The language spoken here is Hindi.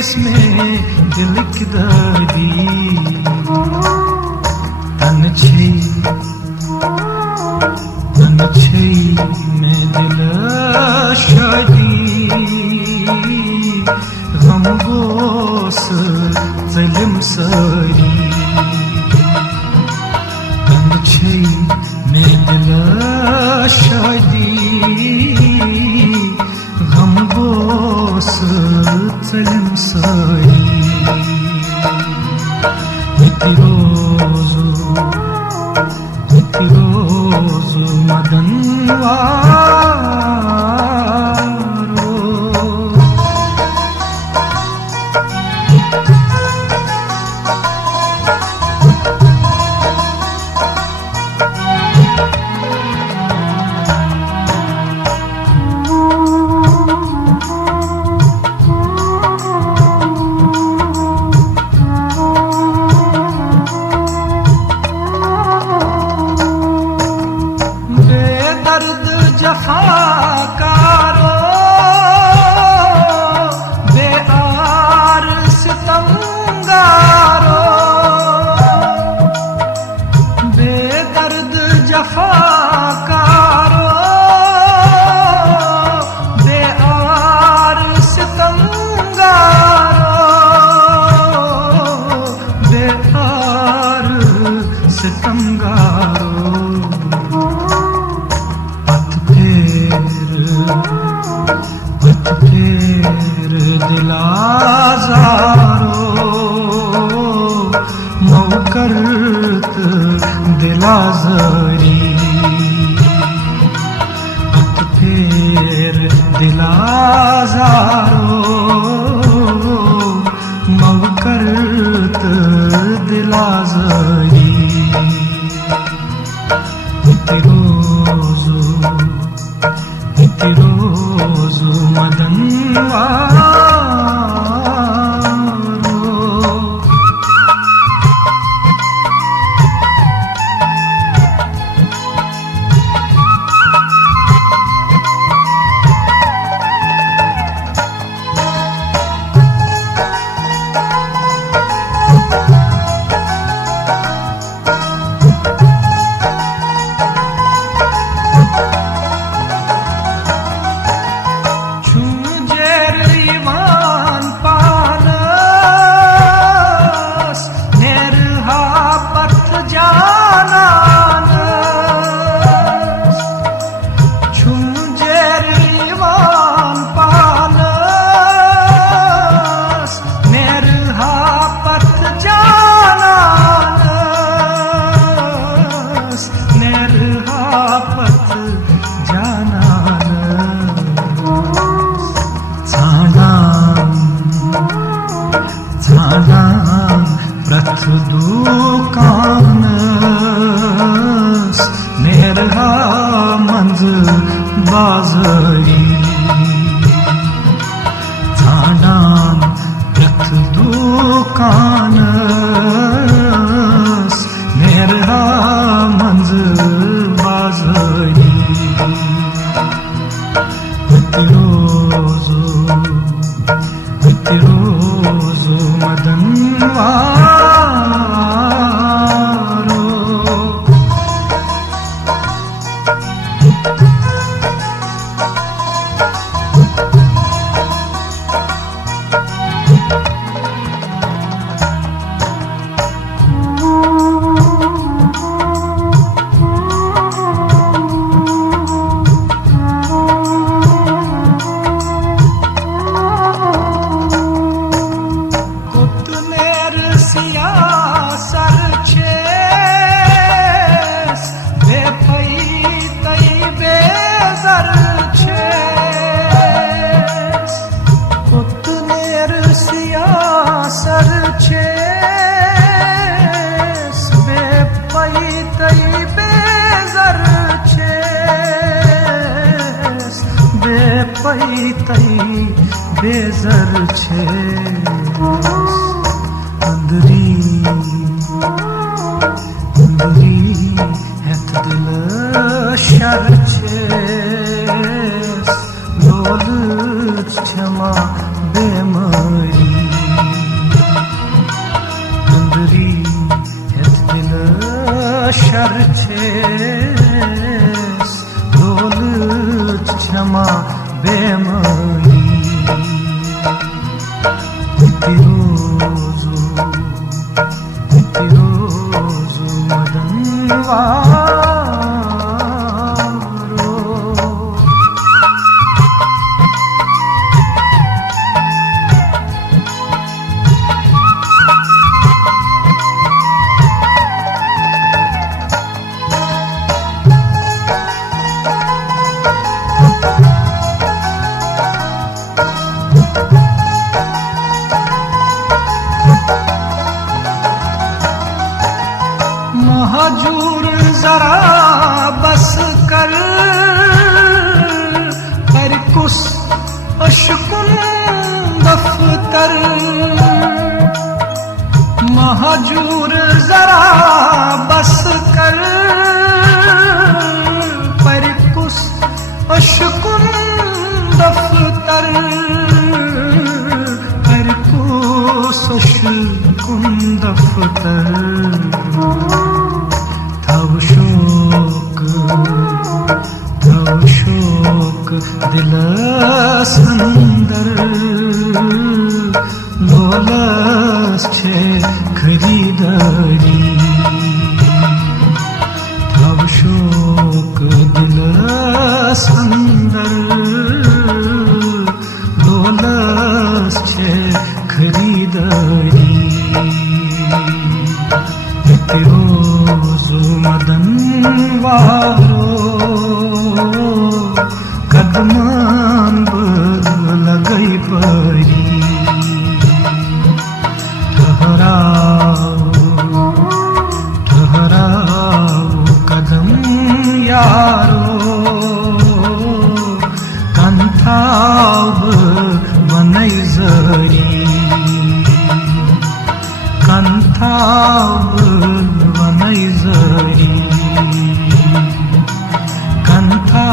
इसमें दिल की दर्दी तन छई में दिल शादी गम गोस ज़लिम सारी तन छई में दिल शादी गम गोस ज़लिम सारी इति रोज़ु मदन जफ़ाकारो बेआर सितमगारो बेदर्द जफ़ाकारो बेआर सितमगारो बेआर सितमगारो फिर दिलाज़ारो मौकरत दिलाज़ारी फिर दिलाज़ारो मौकरत दिलाज़ारी इति रोज़ु मदन प्रथ दुकानस नेरहा मंज बाज़ारी झाडान प्रथ दुकानस नेरहा मंज बाज़ारी इति रोज़ु मदन बेजर छे अंदरी हेत दिल शर छे लोल क्षमा बेमारी अंदरी हेत दिल शर छे लोल क्षमा बेमारी रोजू मदन वारो महजूर जरा बस कर कुस अशकुन दफ्तर महजूर जरा बस कर कुस अशकुन दफ्तर कुस अशकुन दफ्तर थव शोक दिल संदर लोलस छे खरीदारी थव शोक दिल संदर लोलस छे खरीदारी रोजू मदन वारो कदमान लगई परी ठहराओ कदम यारो कंथाव बनई जरी कंथाव बनई जरी कंथा